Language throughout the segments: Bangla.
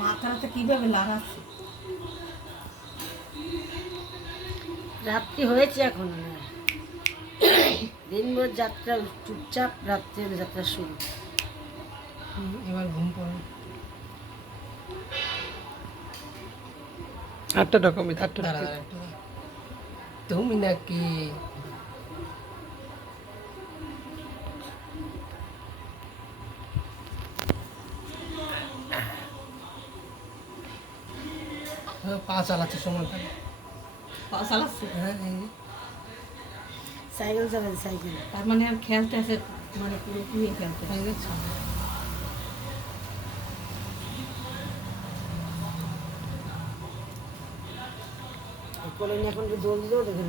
মাথাটা কিভাবে লাগাচ্ছে? রাত্রি হয়েছে এখন, দিনভর যাত্রা চুপচাপ, রাত্রের যাত্রা শুরু। এবার ঘুম পড়ে 8টা কমে 8টা তুমি নাকি পা চালাচ্ছে সময় থাকে। পা চালাচ্ছে? হ্যাঁ সাইকেল চালাচ্ছে, সাইকেল। তার মানে আর খেলতে আছে, মানে পুরোপুরি খেলতে হয়ে গেছে। কলোনি এখন যে দোল দিলেও দেখেন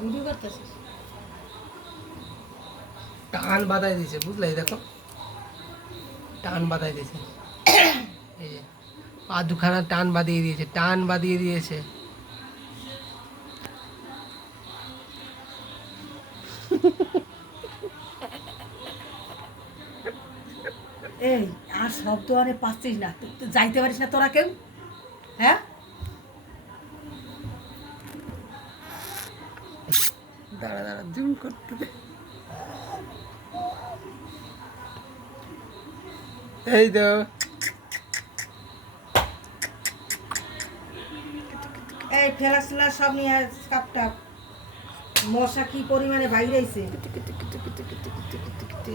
ভিডিও করতেছিস? টান বাঁধাই দিয়েছে, বুঝলে? এই দেখো টান বাঁধাই দিয়েছে, এই যে পা দুখানা টান বাঁধিয়ে দিয়েছে, টান বাঁধিয়ে দিয়েছে। এই আর শব্দ আরে পাচ্ছিস না, তুই যাইতে পারিস না তোরা কেউ? হ্যাঁ, দাঁড়া দাঁড়া জুম করতে দে। এই তো এই ফেলাস ফেলাস সব নিয়ে আয়, কাপটা। মশা কি পরিমাণে বাইরে আইছে। কিতে কিতে কিতে কিতে কিতে কিতে কিতে কিতে।